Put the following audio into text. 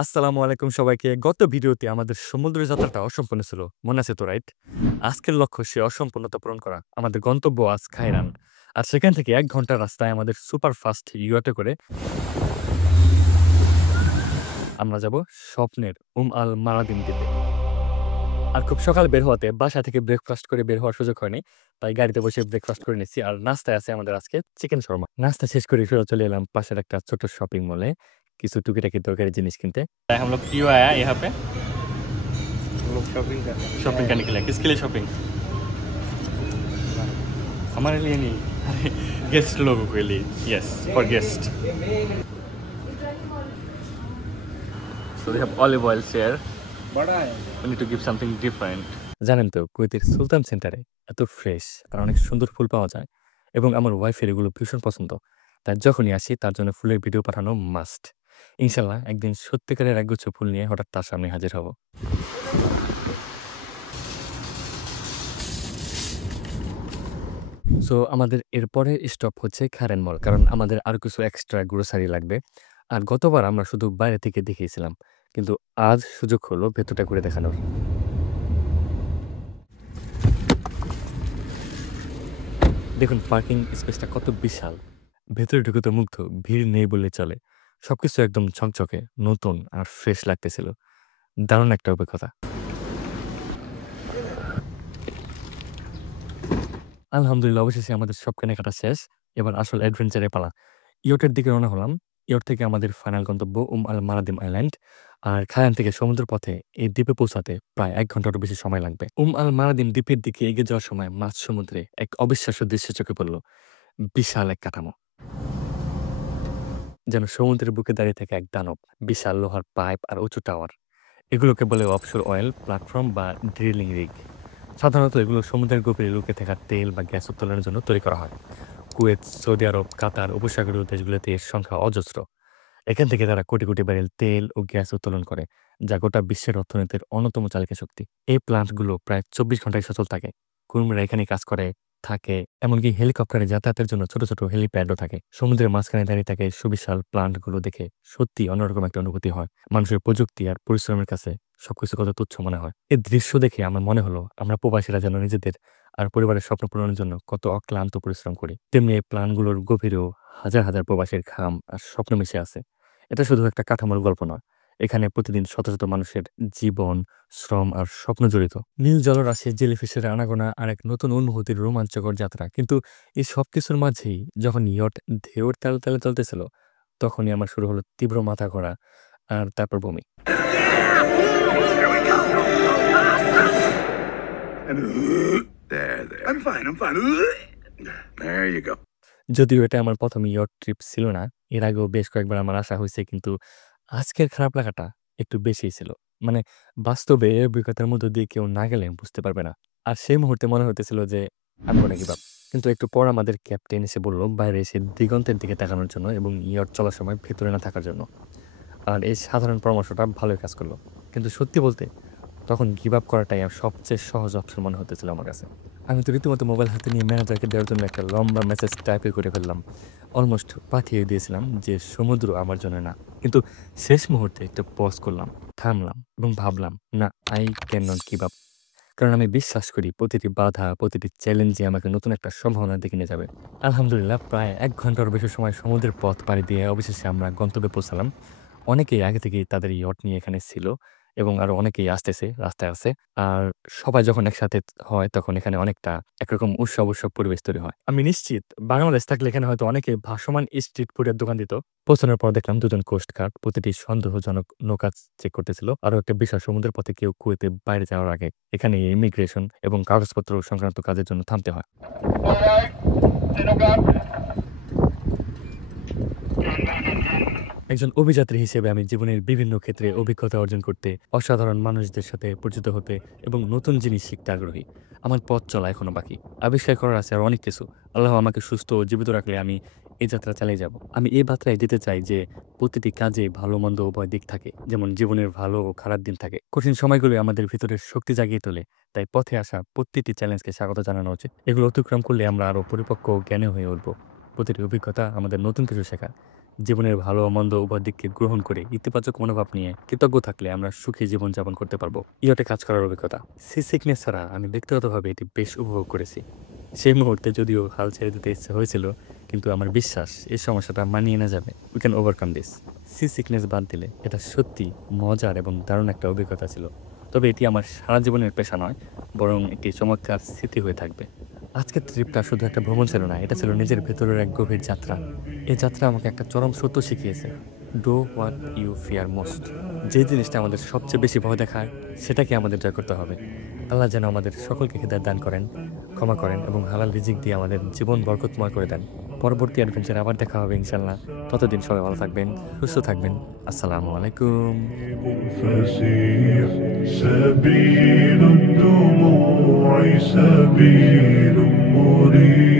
আসসালামু আলাইকুম সবাইকে। গত ভিডিওতে আমাদের সমুদ্র যাত্রাটা অসম্পূর্ণ ছিল। মনে আছে তো, রাইট? আজকের লক্ষ্য সে অসম্পূর্ণতা পূরণ করা। আমাদের গন্তব্য আজ খায়রান। আর সেখান থেকে ১ ঘন্টার রাস্তায় আমাদের সুপার ফাস্ট ইয়াটে করে আমরা যাব স্বপ্নের আল মারাদিন দ্বীপে। আর খুব সকালে বের হওয়াতে বাসা থেকে ব্রেকফাস্ট করে বের হওয়ার সুযোগ হয়নি। তাই গাড়িতে বসে ব্রেকফাস্ট করে নিচ্ছি। আর নাস্তায় আছে আমাদের আজকে চিকেন শর্মা। নাস্তা শেষ করে ফেরত চলে এলাম পাশের একটা ছোট্ট শপিং মলে কিছু টুকিটাকি দরকারি জিনিস কিনতে। हम लोग क्यों आया यहाँ पे? हम लोग शॉपिंग कर रहे हैं। शॉपिंग करने के लिए। किसके लिए शॉपिंग? हमारे लिए नहीं, अरे गेस्ट लोगों के लिए। Yes, for guest. So they have olive oil here. बड़ा है। We need to give something different. জানেন তো কুয়েতের সুলতান সেন্টারে এত ফ্রেশ আর অনেক সুন্দর ফুল পাওয়া যায় এবং আমার ওয়াইফের এগুলো ভীষণ পছন্দ। তাই যখনই আসি তার জন্য ফুলের ভিডিও পাঠানো মাস্ট। ইনশাল্লাহ একদিন সত্যিকারের একগুচ্ছ ফুল নিয়ে হঠাৎ তার সামনে হাজির হব। সো আমাদের এরপরে স্টপ হচ্ছে খারেন মল। কারণ আমাদের আরো কিছু এক্সট্রা গ্রোসারি লাগবে। আর গতবার আমরা শুধু বাইরে থেকে দেখিয়েছিলাম। কিন্তু আজ সুযোগ হলো ভেতরটা ঘুরে দেখানোর। দেখুন পার্কিং স্পেসটা কত বিশাল। ভেতরে ঢুকে তো মুগ্ধ, ভিড় নেই বললেই চলে। সবকিছু একদম ঝকঝকে, নতুন আর ফ্রেশ লাগতেছিল। দারুণ একটা অভিজ্ঞতা। আলহামদুলিল্লাহ অবশেষে আমাদের সব কেনাকাটা শেষ। এবার আসল অ্যাডভেঞ্চারের পালা। ইয়টের দিকে রওনা হলাম। ইয়ট থেকে আমাদের ফাইনাল গন্তব্য আল মারাদিম আইল্যান্ড। আর খায়ান থেকে সমুদ্র পথে এই দ্বীপে পৌঁছাতে প্রায় ১ ঘন্টারও বেশি সময় লাগবে। আল মারাদিম দ্বীপের দিকে এগিয়ে যাওয়ার সময় মাঝ সমুদ্রে এক অবিশ্বাস্য দৃশ্য চোখে পড়ল। বিশাল এক কাঠামো। যেন সমুদ্রের বুকে দাঁড়িয়ে থাকে এক দানব। বিশাল লোহার পাইপ আর উঁচু টাওয়ার। এগুলোকে বলে অফশোর অয়েল প্ল্যাটফর্ম বা ড্রিলিং রিগ। সাধারণত এগুলো সমুদ্রের গভীরে লুকে থাকা তেল বা গ্যাস উত্তোলনের জন্য তৈরি করা হয়। কুয়েত, সৌদি আরব, কাতার, উপসাগরীয় দেশগুলোতে এর সংখ্যা অজস্র। এখান থেকে তারা কোটি কোটি ব্যারেল তেল ও গ্যাস উত্তোলন করে, যা গোটা বিশ্বের অর্থনীতির অন্যতম চালিকা শক্তি। এই প্লান্টগুলো প্রায় ২৪ ঘন্টায় সচল থাকে। কর্মীরা এখানে কাজ করে, থাকে, এমনকি হেলিকপ্টারে যাতায়াতের জন্য ছোট ছোট হেলিপ্যাডও থাকে। সমুদ্রের মাঝখানে দাঁড়িয়ে থাকে সুবিশাল প্লান্টগুলো দেখে সত্যি অন্যরকম একটা অনুভূতি হয়। মানুষের প্রযুক্তি আর পরিশ্রমের কাছে সবকিছু কত তুচ্ছ মনে হয়। এই দৃশ্য দেখে আমার মনে হলো আমরা প্রবাসীরা যেন নিজেদের আর পরিবারের স্বপ্ন পূরণের জন্য কত অক্লান্ত পরিশ্রম করি। তেমনি এই প্ল্যানগুলোর গভীরেও হাজার হাজার প্রবাসীর ঘাম আর স্বপ্ন মিশে আছে। এটা শুধু একটা কাঠামোর গল্প নয়। এখানে প্রতিদিন শত শত মানুষের জীবন, শ্রম আর স্বপ্ন জড়িত। নীল জলরাশি, জেলিফিশের আনাগোনা আর এক নতুন অনুভূতির রোমাঞ্চকর যাত্রা। কিন্তু এই সবকিছুর মাঝেই যখন ইয়ট ঢেউর তালে তালে চলতেছিল, তখনই আমার শুরু হলো তীব্র মাথা ঘোরা আর তারপর বমি। There. I'm fine. There you go. যদিও এটা আমার ১ম ইয়ট ট্রিপ ছিল না। এর আগেও বেশ কয়েকবার আমার আসা হইছে, কিন্তু আজকের খারাপ লাগাটা একটু বেশিই ছিল। মানে বাস্তবে এই অভিজ্ঞতার মধ্য দিয়ে কেউ না গেলে বুঝতে পারবে না। আর সেই মুহূর্তে মনে হইতেছিল যে I'm gonna give up। কিন্তু একটু পর আমাদের ক্যাপ্টেন এসে বলল বাইরে এসে দিগন্তের দিকে তাকানোর জন্য এবং ইয়ট চলার সময় ভেতরে না থাকার জন্য। আর এই সাধারণ পরামর্শটা ভালোই কাজ করলো। কিন্তু সত্যি বলতে তখন গিভ আপ করাটাই সবচেয়ে সহজ অপশন মনে হতেছিল আমার কাছে। আমি তো রীতিমতো মোবাইল হাতে নিয়ে ম্যানেজারকে দেওয়ার জন্য একটা লম্বা মেসেজ টাইপই করে ফেললাম। অলমোস্ট পাঠিয়ে দিয়েছিলাম যে সমুদ্র আমার জন্য না। কিন্তু শেষ মুহূর্তে একটু পজ করলাম, থামলাম এবং ভাবলাম না, I can not give up. কারণ আমি বিশ্বাস করি প্রতিটি বাধা, প্রতিটি চ্যালেঞ্জই আমাকে নতুন একটা সম্ভাবনার দিকে নিয়ে যাবে। আলহামদুলিল্লাহ প্রায় ১ ঘন্টারও বেশি সময় সমুদ্রের পথ পাড়ি দিয়ে অবশেষে আমরা গন্তব্যে পৌঁছালাম। অনেকেই আগে থেকেই তাদের ইয়ট নিয়ে এখানে ছিল এবং আরো অনেকেই আসতেছে, রাস্তায় আছে। আর সবাই যখন একসাথে হয় তখন এখানে অনেকটা একরকম উৎসব পরিবেশ তৈরি হয়। আমি নিশ্চিত বাংলাদেশ থাকলে এখানে হয়তো অনেকে ভাসমান স্ট্রিট ফুডের দোকান দিত। পৌঁছানোর পর দেখলাম ২ জন কোস্ট গার্ড প্রতিটি সন্দেহজনক নৌকা চেক করতেছিল। আরো একটা বিষয়, সমুদ্রের পথে কেউ কুয়েতে বাইরে যাওয়ার আগে এখানে ইমিগ্রেশন এবং কাগজপত্র সংক্রান্ত কাজের জন্য থামতে হয়। একজন অভিযাত্রী হিসেবে আমি জীবনের বিভিন্ন ক্ষেত্রে অভিজ্ঞতা অর্জন করতে, অসাধারণ মানুষদের সাথে পরিচিত হতে এবং নতুন জিনিস শিখতে আগ্রহী। আমার পথ চলা এখনো বাকি। আবিষ্কার করার আছে আর অনেক কিছু। আল্লাহ আমাকে সুস্থ ও জীবিত রাখলে আমি এই যাত্রা চালিয়ে যাব। আমি এই বার্তায় দিতে চাই যে প্রতিটি কাজে ভালো-মন্দ উভয় দিক থাকে। যেমন জীবনের ভালো ও খারাপ দিন থাকে। কঠিন সময়গুলো আমাদের ভিতরের শক্তি জাগিয়ে তোলে। তাই পথে আসা প্রতিটি চ্যালেঞ্জকে স্বাগত জানানো উচিত। এগুলো অতিক্রম করলে আমরা আরো পরিপক্ক ও জ্ঞানী হয়ে উঠব। প্রতিটি অভিজ্ঞতা আমাদের নতুন কিছু শেখায়। জীবনের ভালো ও মন্দ উভয় দিককে গ্রহণ করে ইতিবাচক মনোভাব নিয়ে কৃতজ্ঞ থাকলে আমরা সুখী জীবনযাপন করতে পারবো। ইয়টে কাজ করার অভিজ্ঞতা। সি সিকনেস ছাড়া আমি ব্যক্তিগতভাবে এটি বেশ উপভোগ করেছি। সেই মুহূর্তে যদিও হাল ছেড়ে দিতে ইচ্ছে হয়েছিল, কিন্তু আমার বিশ্বাস এই সমস্যাটা মানিয়ে নেওয়া যাবে। We can overcome this. Sea sickness বাদ দিলে এটা সত্যি মজার এবং দারুণ একটা অভিজ্ঞতা ছিল। তবে এটি আমার সারা জীবনের পেশা নয়, বরং একটি চমৎকার স্মৃতি হয়ে থাকবে। আজকের ট্রিপটা শুধু একটা ভ্রমণ ছিল না, এটা ছিল নিজের ভেতরের এক গভীর যাত্রা। এই যাত্রা আমাকে একটা চরম সত্য শিখিয়েছে। Do what you fear most. যে জিনিসটা আমাদের সবচেয়ে বেশি ভয় দেখায়, সেটাকে আমাদের জয় করতে হবে। আল্লাহ যেন আমাদের সকলকে হেদায়েত দান করেন, ক্ষমা করেন এবং হালাল রিজিক দিয়ে আমাদের জীবন বরকতময় করে দেন। পরবর্তী অ্যাডভেঞ্চারে আবার দেখা হবে ইনশাল্লাহ। ততদিন সবাই ভালো থাকবেন, সুস্থ থাকবেন। আসসালামু আলাইকুম। فسيح سبيل الدموع سبيل مريح